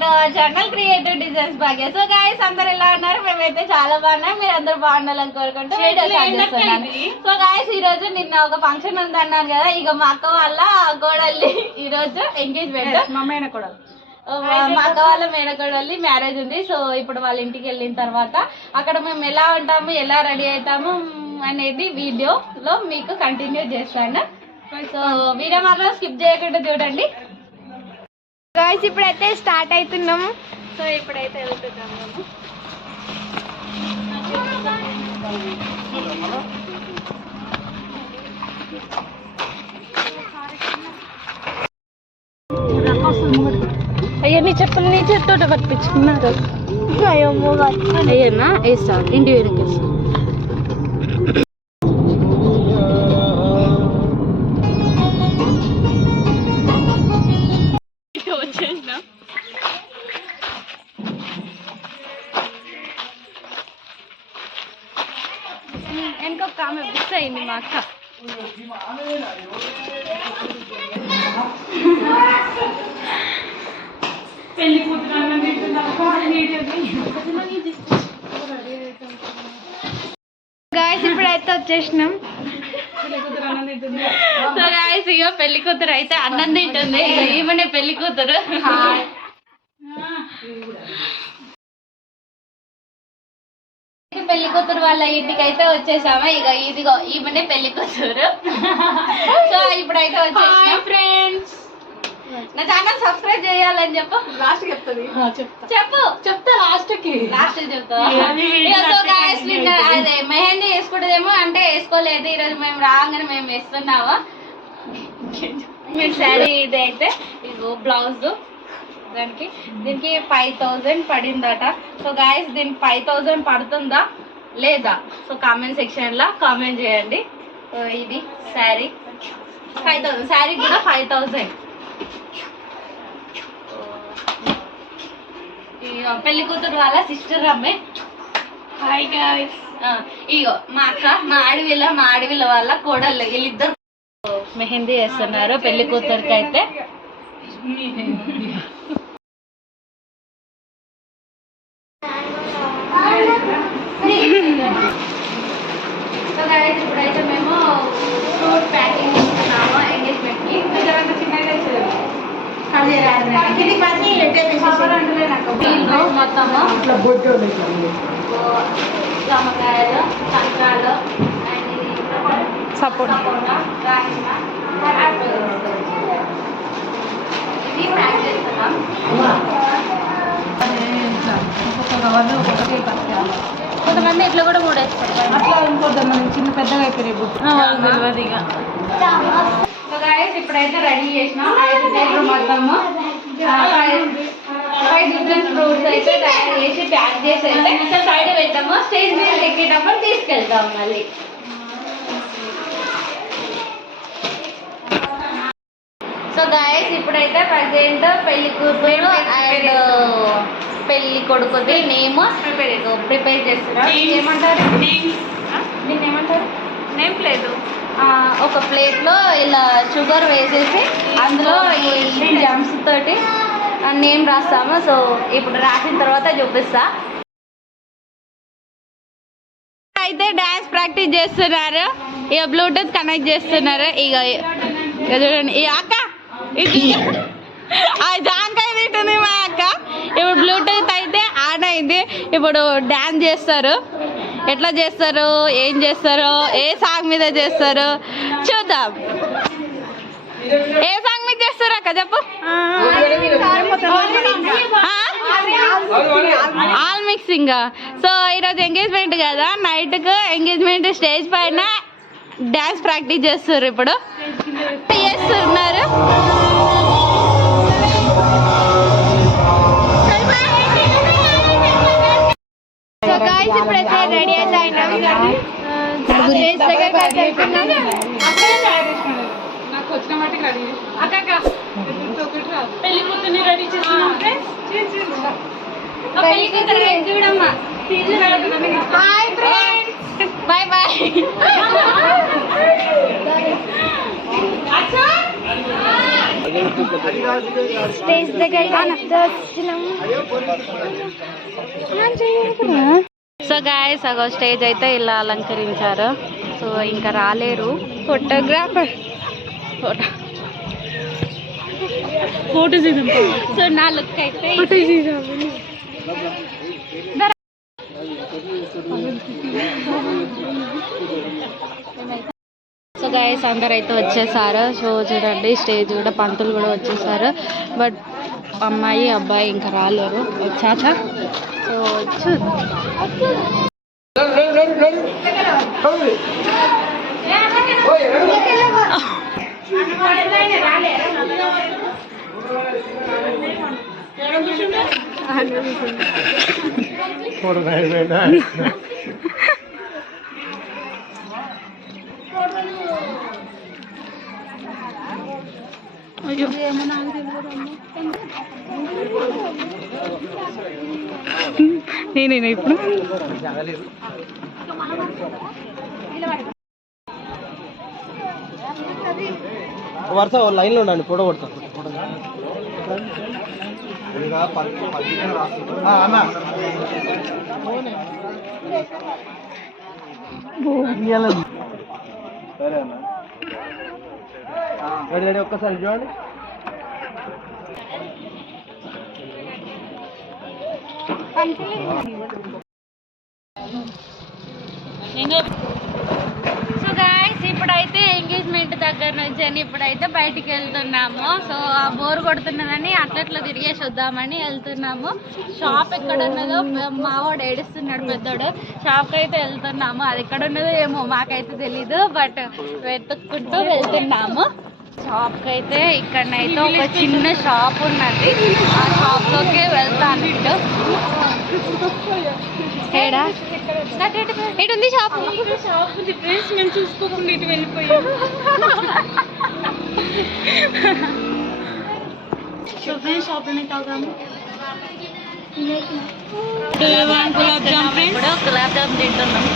Back to our channel creative designs Bhagya. So guys అందరు ఎలా ఉన్నారు? మేమైతే చాలా బాగున్నాం, మీరు అందరు బాగుండాలని కోరుకుంటూ వీడియో స్టార్ట్ చేస్తున్నాను. సో గైస్ ఈ రోజు నిన్న ఒక ఫంక్షన్ ఉంది అన్నాను కదా, ఇక మా అక్క వాళ్ళ కోడల్ని ఈ రోజు ఎంగేజ్మెంట్, మా అక్క వాళ్ళ మేనకోడల్ని మ్యారేజ్ ఉంది. సో ఇప్పుడు వాళ్ళ ఇంటికి వెళ్ళిన తర్వాత అక్కడ మేము ఎలా ఉంటాము, ఎలా రెడీ అవుతాము అనేది వీడియోలో మీకు కంటిన్యూ చేస్తాను. సో వీడియో మాత్రం స్కిప్ చేయకుండా చూడండి. గాయ్స్ ఇప్పుడైతే స్టార్ట్ అవుతున్నాము. సో ఇప్పుడైతే వెళ్తున్నాము మేము. అయ్యా నీ చెప్పులు నీ చేతితో పట్టించుకున్నారు. అయ్యన్నా వేస్తా ఇంటి వెనక వేస్తా. ఇంకొక ఆమె మిస్ అయింది మా అక్క. పెళ్లి గాయ్స్ ఇప్పుడైతే వచ్చేసినాం. సో గాయ్స్ ఇక పెళ్లి కూతురు అయితే అన్నం తింటుంది, ఇక ఈమెనే పెళ్లి కూతురు. పెళ్లి కూతురు వాళ్ళ ఇంటికి అయితే వచ్చేసాము. ఇక ఇదిగో ఈమెనే పెళ్లి కూతురు. సో ఇప్పుడైతే వచ్చేసాం ఫ్రెండ్స్. నా ఛానల్ సబ్స్క్రైబ్ చేయాలని చెప్పు. లాస్ట్ చెప్తుంది, చెప్తా లాస్ట్ చెప్తా. సో గాయ్స్ అదే మెహందీ వేసుకుంటదేమో అంటే వేసుకోలేదు, ఈరోజు మేము రాగానే మేము వేస్తున్నాము. శారీ ఇది అయితే ఇగో బ్లౌజ్, దీనికి 5000 పడిందట. సో గాయస్ దీనికి 5000 పడుతుందా లేదా సో కామెంట్ సెక్షన్ లో కామెంట్ చేయండి. ఇది శారీ 5000, శారీ కూడా 5000. పెళ్లి కూతురు వాళ్ళ సిస్టర్ అమ్మే. Hi guys. ఇగో మా అక్క, మా ఆడవిల్ల వాళ్ళ కోడళ్ళు, వీళ్ళిద్దరు మెహందీ వేస్తున్నారు పెళ్లి కూతురికి అయితే. సో గైస్ ఇప్పుడైతే మేము ఫ్రూట్ ప్యాకింగ్ ఇస్తున్నాము ఎంగేజ్మెంట్ కి. మొత్తము జామకాయలు, సంత్రాలు అండ్ సపోటా ఇది ప్యాక్ చేస్తున్నాం. కొంతమంది ఇట్లా కూడా మూడేస్తారు, అట్లా ఇంకొద్దాం చిన్న పెద్దగా అయిపోయి. ఇప్పుడైతే రెడీ చేసినాం 5 టైప్లు మొత్తము 5 డిఫరెంట్ ఫ్రూట్స్ అయితే తయారు చేసి ప్యాక్ చేసి అయితే సైడ్ పెట్టాము. స్టేజ్ మీద ఎక్కేటప్పుడు తీసుకెళ్తాము మళ్ళీ. సో గాయస్ ఇప్పుడైతే ప్రజెంట్ పెళ్లి కూతురు అండ్ పెళ్లి కొడుకుది నేమ్ ప్రిపేర్ చేస్తున్నాం. ఏమంటారు దీన్ని, ఏమంటారు? Name plate. ఒక ప్లేట్లో ఇలా షుగర్ వేసేసి అందులో ఈ జమ్స్ తోటి నేమ్ రాస్తాము. సో ఇప్పుడు రాసిన తర్వాత చూపిస్తా. అయితే డాన్స్ ప్రాక్టీస్ చేస్తున్నారు, ఇక బ్లూటూత్ కనెక్ట్ చేస్తున్నారు. ఇక చూడండి ఈ అక్క జాంకాయ తింటుంది మా అక్క. ఇప్పుడు బ్లూటూత్ అయితే ఆన్ అయింది, ఇప్పుడు డాన్స్ చేస్తారు. ఎట్లా చేస్తారు, ఏం చేస్తారు, ఏ సాంగ్ మీద చేస్తారు చూద్దాం. ఏ సాంగ్ మీద చేస్తారు అక్క చెప్పు. All mixing. సో ఈరోజు ఎంగేజ్మెంట్ కదా, నైట్కు ఎంగేజ్మెంట్ స్టేజ్ పైన డాన్స్ ప్రాక్టీస్ చేస్తారు. ఇప్పుడు చేస్తున్నారు. సో గాయ్స్ ఇప్పుడైతే రెడీ అయితే అయినాం. నాకు వచ్చిన మట్టికి రెడీ అక్క పెళ్లి కూతుర్ని రెడీ చేస్తున్నాం. పెళ్లి కూతురు చూడమ్మా. Hi friends, bye bye. Stage దగ్గర సో గాయస్ అగో స్టేజ్ అయితే ఇలా అలంకరించారు. సో ఇంకా రాలేరు ఫోటోగ్రాఫర్ ఫోటో చేద్దాం. సో నా లుక్ అయితే సో గైస్ అందరు అయితే వచ్చేసారు. సో చూడండి స్టేజ్ కూడా పంతులు కూడా వచ్చేసారు. బట్ అమ్మాయి అబ్బాయి ఇంకా రాలేరు. వచ్చాచా సో వచ్చు నేనేనా ఇప్పుడు వరుస లైన్లో ఉండండి. ఫోటో కొడతాను. సరే అన్న రెడీ రెడీ ఒక్కసారి చూడండి. సో గాయ్స్ ఇప్పుడైతే ఎంగేజ్మెంట్ దగ్గర నుంచి అని ఇప్పుడైతే బయటికి వెళ్తున్నాము. సో ఆ బోర్ కొడుతున్నదని అట్లట్లా తిరిగేసి వద్దామని వెళ్తున్నాము. షాప్ ఎక్కడ ఉన్నదో మావాడు ఏడుస్తున్నాడు పెద్దోడు. షాప్కి అయితే వెళ్తున్నాము. అది ఎక్కడ ఉన్నదో ఏమో మాకైతే తెలీదు. బట్ వెతుక్కుంటూ వెళ్తున్నాము. షాప్కి అయితే ఇక్కడనైతే ఒక చిన్న షాప్ ఉన్నది. ఆ షాప్లోకి వెళ్తాను. ఏడా ఇటు ఉంది షాప్. షాప్ ఫ్రెండ్స్ మేము చూసుకోకుండా ఇటు వెళ్ళిపోయాం. షాప్లోనే తాగాము. గులాబ్ జామ్ ఫ్రెండ్స్. గులాబ్ జామ్ తింటున్నాం.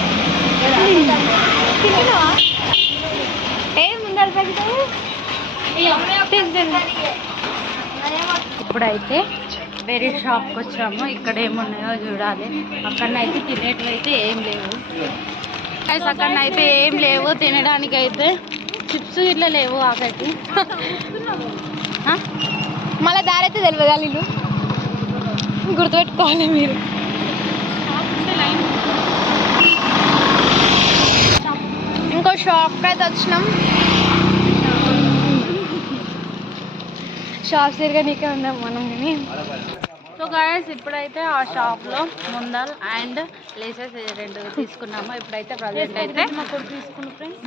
ఇప్పుడైతే వేరే షాప్కి వచ్చాము. ఇక్కడ ఏమున్నాయో చూడాలి. అక్కడనైతే తినేట్లయితే ఏం లేవు. అక్కడనైతే ఏం లేవు తినడానికి. అయితే చిప్స్ ఇట్లా లేవు. ఆకటి మళ్ళీ దారి అయితే తెలియదా నీళ్ళు గుర్తుపెట్టుకోవాలి మీరు. ఇంకో షాప్కి అయితే వచ్చినాం. షాప్స్ తిరగనీకే ఉన్నాం మనం. కానీ సో గాయస్ ఇప్పుడైతే ఆ షాప్లో ముందల్ అండ్ లేసెస్ రెండు తీసుకున్నాము. ఇప్పుడైతే ప్రజెంట్ అయితే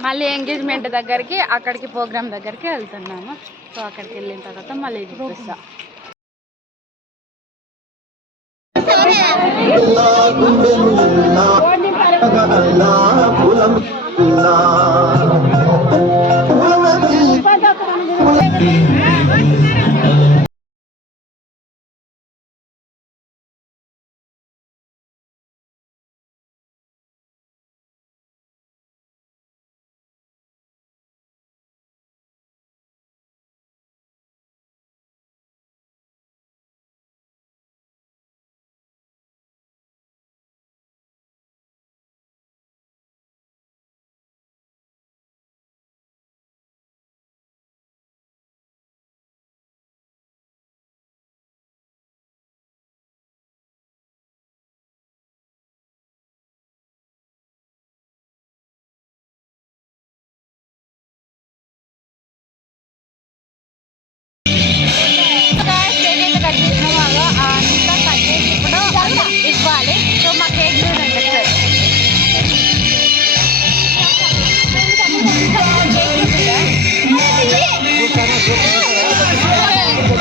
మళ్ళీ ఎంగేజ్మెంట్ దగ్గరికి అక్కడికి ప్రోగ్రామ్ దగ్గరికి వెళ్తున్నాము. సో అక్కడికి వెళ్ళిన తర్వాత మళ్ళీ చూపిస్తా. ఇవ్వాలి. సో మా కేక్ చూడండి సార్.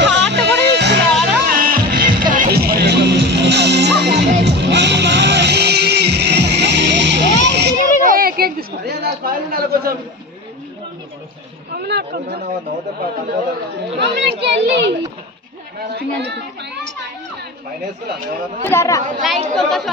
హార్ట్ కూడా ఇస్తున్నారా? కేక్ తీసుకో. Light focus